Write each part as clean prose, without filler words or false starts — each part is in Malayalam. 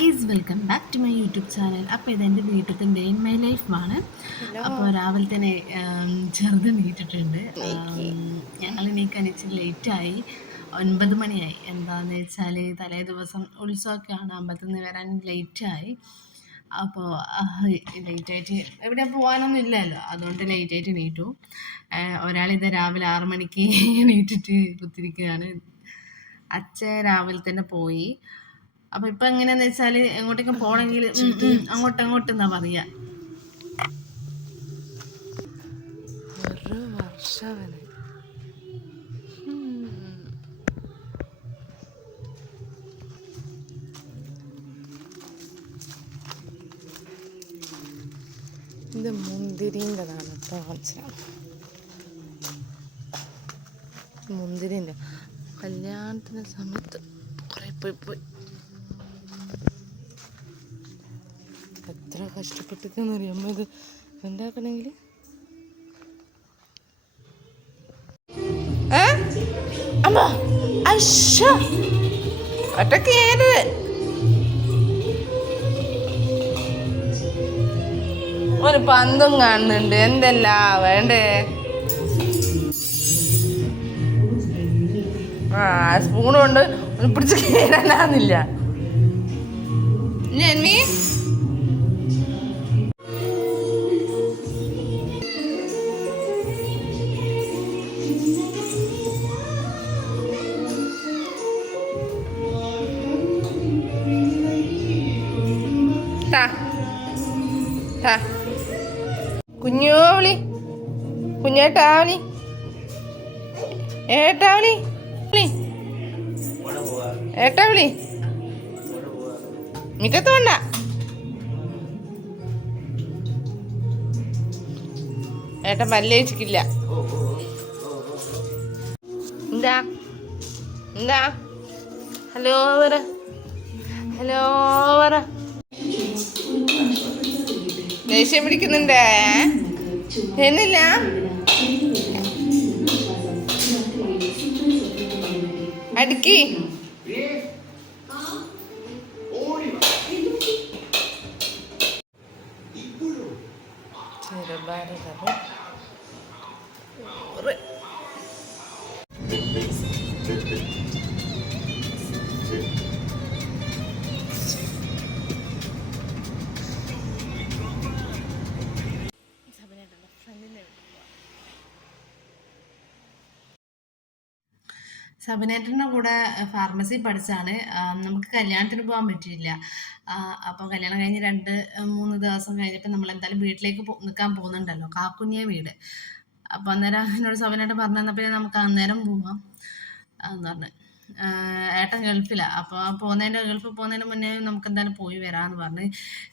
Geese welcome back to my YouTube channel. അപ്പോൾ ഇതെൻ്റെ വീട്ടിലത്തെ ഡേ ഇൻ മൈ ലൈഫാണ്. അപ്പോൾ രാവിലെ തന്നെ ചെറുത് നീറ്റിട്ടുണ്ട്. ഞങ്ങൾ എണീക്കാൻ ഇച്ചിരി ലേറ്റായി, 9 മണിയായി. എന്താണെന്ന് വെച്ചാൽ തലേ ദിവസം ഉത്സവമൊക്കെയാണ്, അമ്പലത്തിൽ നിന്ന് വരാൻ ലേറ്റായി. അപ്പോൾ ലേറ്റായിട്ട് എവിടെ പോകാനൊന്നും ഇല്ലല്ലോ, അതുകൊണ്ട് ലേറ്റായിട്ട് എണീറ്റു. ഒരാളിത് രാവിലെ 6 മണിക്ക് എണീറ്റിട്ട് കുത്തിരിക്കുകയാണ്. അച്ഛൻ രാവിലെ തന്നെ പോയി. അപ്പൊ ഇപ്പൊ എങ്ങനെയാന്ന് വെച്ചാല് എങ്ങോട്ടേക്കും പോണെങ്കിൽ അങ്ങോട്ടെന്നാ പറയാ. ഇത് മുന്തിരിൻ്റെതാണ് കേട്ടോ. മനസ്സിലാവും, മുന്തിരിൻ്റെ കല്യാണത്തിൻ്റെ സമയത്ത് കുറേ പോയി എത്ര കഷ്ടപ്പെട്ടിരിക്കുന്നറിയാം അമ്മ ഇത് ഉണ്ടാക്കണമെങ്കിൽ. അമ്മ അശ്ശ ഒറ്റക്കേര് ഒരു പന്തും കാണുന്നുണ്ട്. എന്തല്ലാ വേണ്ടേ? സ്പൂൺ കൊണ്ട് ഒന്ന് പിടിച്ച് കേറാനാന്നില്ല. ജന്മി കുഞ്ഞോളി കുഞ്ഞേട്ടാവളി ഏട്ടാവളി ഏട്ടാവളി മിക്കത്തോണ്ട ഏട്ടൻ പല്ലേച്ചിക്കില്ല. എന്താ എന്താ ഹലോ പറ, ഹലോ പറ. ദേഷ്യം പിടിക്കുന്നുണ്ടേ എന്നില്ല. അടുക്കി സബിനേട്ടൻ്റെ കൂടെ ഫാർമസി പഠിച്ചാണ്. നമുക്ക് കല്യാണത്തിന് പോകാൻ പറ്റിയില്ല. അപ്പോൾ കല്യാണം കഴിഞ്ഞ് 2-3 ദിവസം കഴിഞ്ഞപ്പോൾ നമ്മൾ എന്തായാലും വീട്ടിലേക്ക് നിൽക്കാൻ പോകുന്നുണ്ടല്ലോ, കാക്കുഞ്ഞിയ വീട്. അപ്പോൾ അന്നേരം എന്നോട് സബിനേട്ടൻ പറഞ്ഞു തന്നാൽ പിന്നെ നമുക്ക് അന്നേരം പോവാം എന്ന് പറഞ്ഞു. ഏട്ടൻ ഗൾഫിലാണ്. അപ്പോൾ ഗൾഫിൽ പോകുന്നതിന് മുന്നേ നമുക്ക് എന്തായാലും പോയി വരാമെന്ന് പറഞ്ഞ്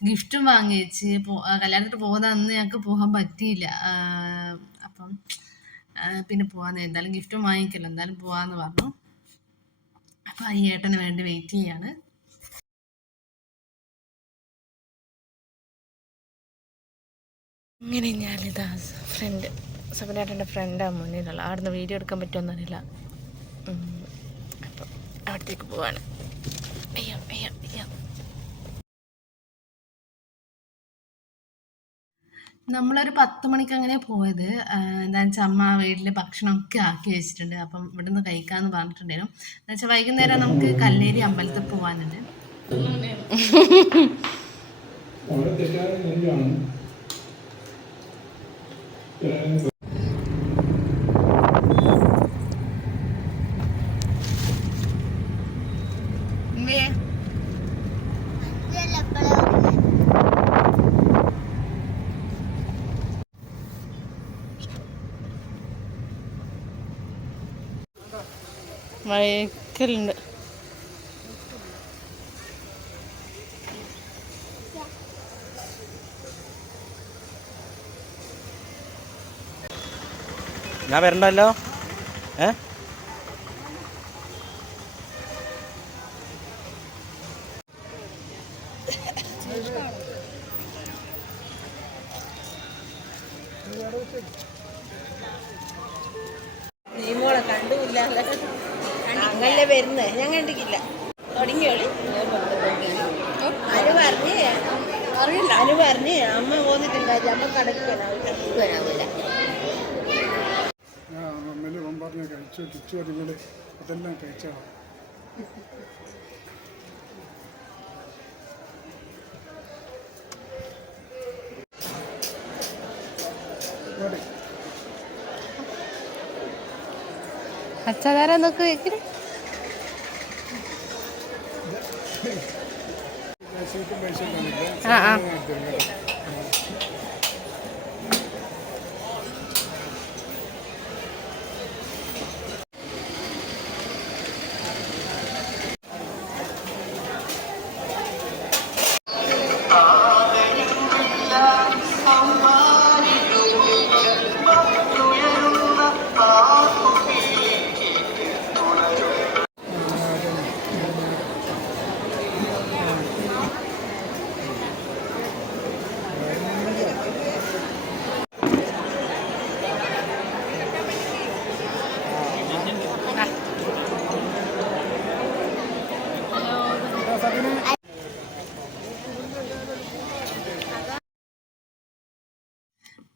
ഗിഫ്റ്റും വാങ്ങി വെച്ച് കല്യാണത്തിന് പോകുന്ന അന്ന് ഞങ്ങൾക്ക് പോകാൻ പറ്റിയില്ല. അപ്പം പിന്നെ പോവാന്ന്, എന്തായാലും ഗിഫ്റ്റും വാങ്ങിക്കല്ലോ, എന്തായാലും പോവാന്ന് പറഞ്ഞു. അപ്പം ഈ ഏട്ടന് വേണ്ടി വെയിറ്റ് ചെയ്യാണ്. ഇങ്ങനെ ഞാനിതാ ഫ്രണ്ട് സബിനേട്ടൻ്റെ ഫ്രണ്ടാണ് മുന്നിലുള്ള. അവിടുന്ന് വീഡിയോ എടുക്കാൻ പറ്റുമെന്നറിയില്ല. അപ്പം അവിടത്തേക്ക് പോവാണ്. അയ്യോ അയ്യോ അയ്യോ. നമ്മളൊരു 10 മണിക്ക് അങ്ങനെ പോയത്. എന്താണെന്ന് വെച്ചാൽ അമ്മ വീട്ടിൽ ഭക്ഷണമൊക്കെ ആക്കി വെച്ചിട്ടുണ്ട്. അപ്പം ഇവിടെ നിന്ന് കഴിക്കാമെന്ന് പറഞ്ഞിട്ടുണ്ടായിരുന്നു. എന്ന് വെച്ചാൽ വൈകുന്നേരം നമുക്ക് കല്ലേരി അമ്പലത്തിൽ പോകാനുണ്ട്. മയക്കലുണ്ട്. ഞാൻ വരണ്ടല്ലോ. നീ മോളെ കണ്ടുമില്ല. അങ്ങനെ വരുന്നത് ഞാൻ കണ്ടിട്ടില്ല. തുടങ്ങിയോളി. അനു പറഞ്ഞ് അമ്മ പോന്നിട്ടുണ്ടായി അമ്മ കടക്ക് വരാവൂല. അമ്മയിൽ പറഞ്ഞ് കഴിച്ചു കിച്ചു നിങ്ങൾ അതെല്ലാം കഴിച്ചോ. അച്ഛാതാരാ നോക്ക് വെക്കണേ. ആ ആ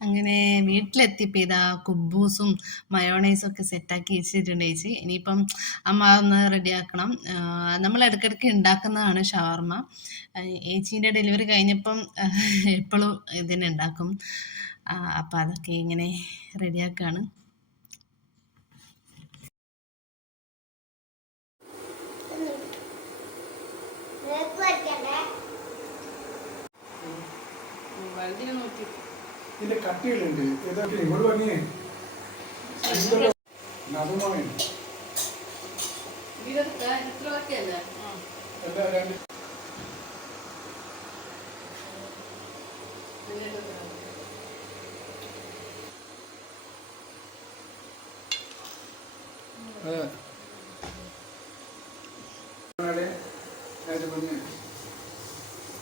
അങ്ങനെ വീട്ടിലെത്തിയപ്പോൾ ഇതാ കുബൂസും മയോണൈസും ഒക്കെ സെറ്റാക്കി വെച്ചിട്ടുണ്ട് ചേച്ചി. ഇനിയിപ്പം അമ്മ ഒന്ന് റെഡിയാക്കണം. നമ്മൾ ഇടയ്ക്കിടയ്ക്ക് ഉണ്ടാക്കുന്നതാണ് ഷവർമ്മ. ചേച്ചീൻ്റെ ഡെലിവറി കഴിഞ്ഞപ്പം എപ്പോഴും ഇതിനെ ഉണ്ടാക്കും. അപ്പം അതൊക്കെ ഇങ്ങനെ റെഡിയാക്കുകയാണ്. ഇതിന്റെ കട്ടികളുണ്ട് ഇതൊക്കെ ഇവിടെ ഭംഗിയേ അതുമാണ്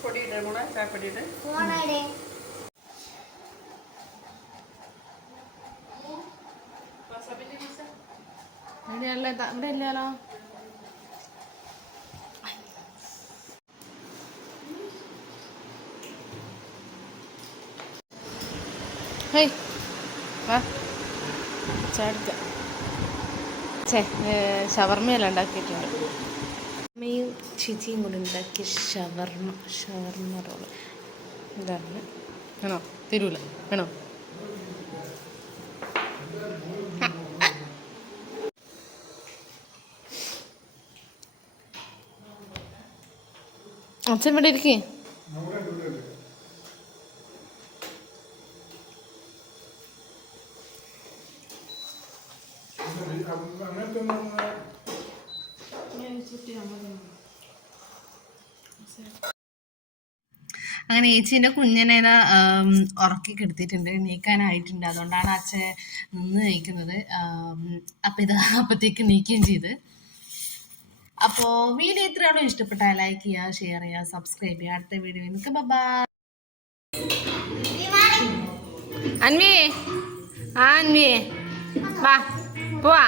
പൊടിയിട്ടേ കൂടെ ചായപ്പൊടിയിട്ട് ഇവിടെ ഇല്ലല്ലോ. ഹേയ് വാ ചാടിക്ക. ഷവർമ്മയെല്ലാം ഉണ്ടാക്കിയിട്ടുണ്ട്. അമ്മയും ചേച്ചിയും കൂടെ ഉണ്ടാക്കിയ ഷവർമ്മ റോള് ഇതാണ്. വേണോ? തരൂല വേണോ? അച്ഛൻ ഇവിടെ ഇരിക്കേ. അങ്ങനെ ചേച്ചീൻ്റെ കുഞ്ഞിനെ ഉറക്കി കെടുത്തിട്ടുണ്ട്, നീക്കാനായിട്ടുണ്ട്. അതുകൊണ്ടാണ് അച്ഛൻ നിന്ന് കഴിക്കുന്നത്. അപ്പം ഇത് അപ്പത്തേക്ക് നീക്കുകയും ചെയ്ത്. അപ്പോൾ വീഡിയോ ഇത്രയോളം ഇഷ്ടപ്പെട്ടാൽ ലൈക്ക് ചെയ്യുക, ഷെയർ ചെയ്യുക, സബ്സ്ക്രൈബ് ചെയ്യുക. അടുത്ത വീഡിയോ നിങ്ങൾക്ക് ബൈ. അൻവിയെ വാ പോവാ.